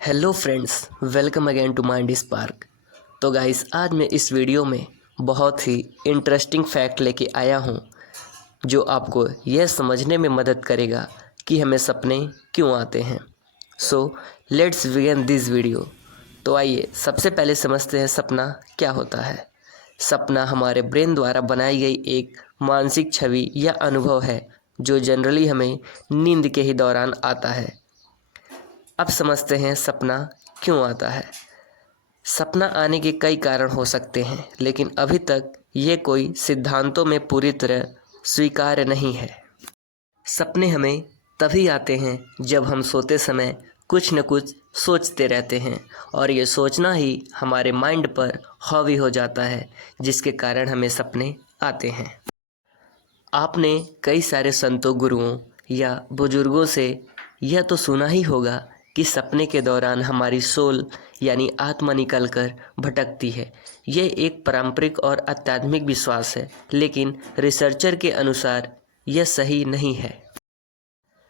Hello friends, welcome again to Mind Spark. तो guys, आज मैं इस वीडियो में बहुत ही इंटरेस्टिंग फैक्ट लेके आया हूँ जो आपको यह समझने में मदद करेगा कि हमें सपने क्यों आते हैं। So let's begin this video. तो आइए सबसे पहले समझते हैं सपना क्या होता है। सपना हमारे ब्रेन द्वारा बनाई गई एक मानसिक छवि या अनुभव है जो जनरली हमें नींद के ही दौरान आता है। अब समझते हैं सपना क्यों आता है। सपना आने के कई कारण हो सकते हैं, लेकिन अभी तक ये कोई सिद्धांतों में पूरी तरह स्वीकार्य नहीं है। सपने हमें तभी आते हैं जब हम सोते समय कुछ न कुछ सोचते रहते हैं और ये सोचना ही हमारे माइंड पर हावी हो जाता है, जिसके कारण हमें सपने आते हैं। आपने कई सारे संतों, गुरुओं या बुजुर्गों से यह तो सुना ही होगा कि सपने के दौरान हमारी सोल यानी आत्मा निकलकर भटकती है। यह एक पारंपरिक और आध्यात्मिक विश्वास है, लेकिन रिसर्चर के अनुसार यह सही नहीं है।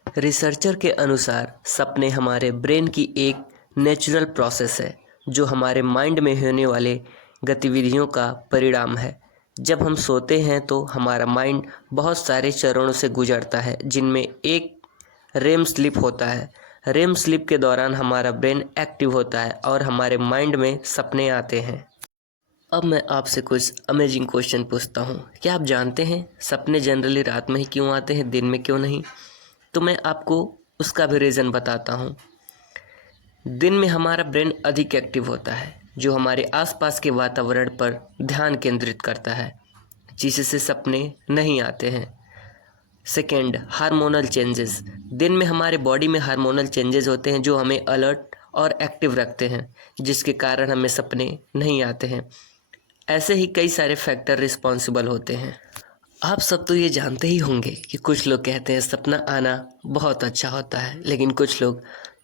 रिसर्चर के अनुसार सपने हमारे ब्रेन की एक नेचुरल प्रोसेस है जो हमारे माइंड में होने वाले गतिविधियों का परिणाम है। जब हम सोते हैं तो हमारा माइंड बहुत सारे चरणों से गुजरता है, जिनमें एक रेम स्लीप होता है। रेम स्लीप के दौरान हमारा ब्रेन एक्टिव होता है और हमारे माइंड में सपने आते हैं। अब मैं आपसे कुछ अमेजिंग क्वेश्चन पूछता हूँ। क्या आप जानते हैं सपने जनरली रात में ही क्यों आते हैं, दिन में क्यों नहीं? तो मैं आपको उसका भी रीज़न बताता हूँ। दिन में हमारा ब्रेन अधिक एक्टिव होता है, जो हमारे आसपास के वातावरण पर ध्यान केंद्रित करता है, जिससे सपने नहीं आते हैं। Second, hormonal changes. दिन में हमारे बॉडी में हार्मोनल चेंजेस होते हैं जो हमें अलर्ट और एक्टिव रखते हैं, जिसके कारण हमें सपने नहीं आते हैं। ऐसे ही कई सारे फैक्टर रिस्पॉन्सिबल होते हैं। आप सब तो ये जानते ही होंगे कि कुछ लोग कहते हैं सपना आना बहुत अच्छा होता है, लेकिन कुछ लोग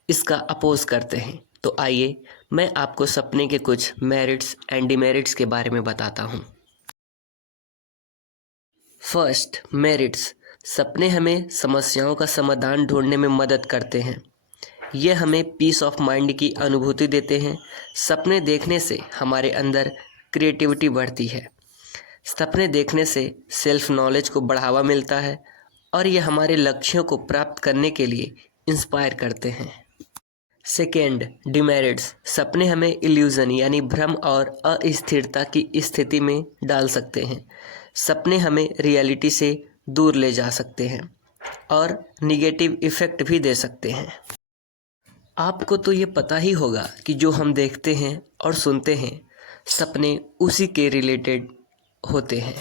इसका अपोज करते हैं। तो आइए मैं आपको सपने के कुछ मेरिट्स एंड डिमेरिट्स के बारे में बताता हूँ। First, merits. सपने हमें समस्याओं का समाधान ढूंढने में मदद करते हैं। यह हमें पीस ऑफ माइंड की अनुभूति देते हैं। सपने देखने से हमारे अंदर क्रिएटिविटी बढ़ती है। सपने देखने से सेल्फ नॉलेज को बढ़ावा मिलता है और यह हमारे लक्ष्यों को प्राप्त करने के लिए इंस्पायर करते हैं। Second, demerits. सपने हमें इल्यूजन यानी भ्रम और अस्थिरता की स्थिति में डाल सकते हैं। सपने हमें रियलिटी से दूर ले जा सकते हैं और निगेटिव इफ़ेक्ट भी दे सकते हैं। आपको तो ये पता ही होगा कि जो हम देखते हैं और सुनते हैं, सपने उसी के रिलेटेड होते हैं।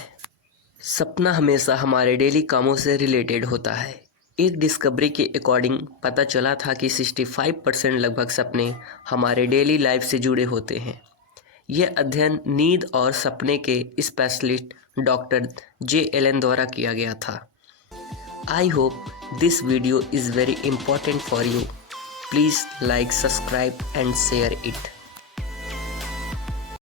सपना हमेशा हमारे डेली कामों से रिलेटेड होता है। एक डिस्कवरी के अकॉर्डिंग पता चला था कि 65% लगभग सपने हमारे डेली लाइफ से जुड़े होते हैं। यह अध्ययन नींद और सपने के स्पेशलिस्ट डॉक्टर जे एलन द्वारा किया गया था। I hope this video is very important for you. Please like, subscribe and share it.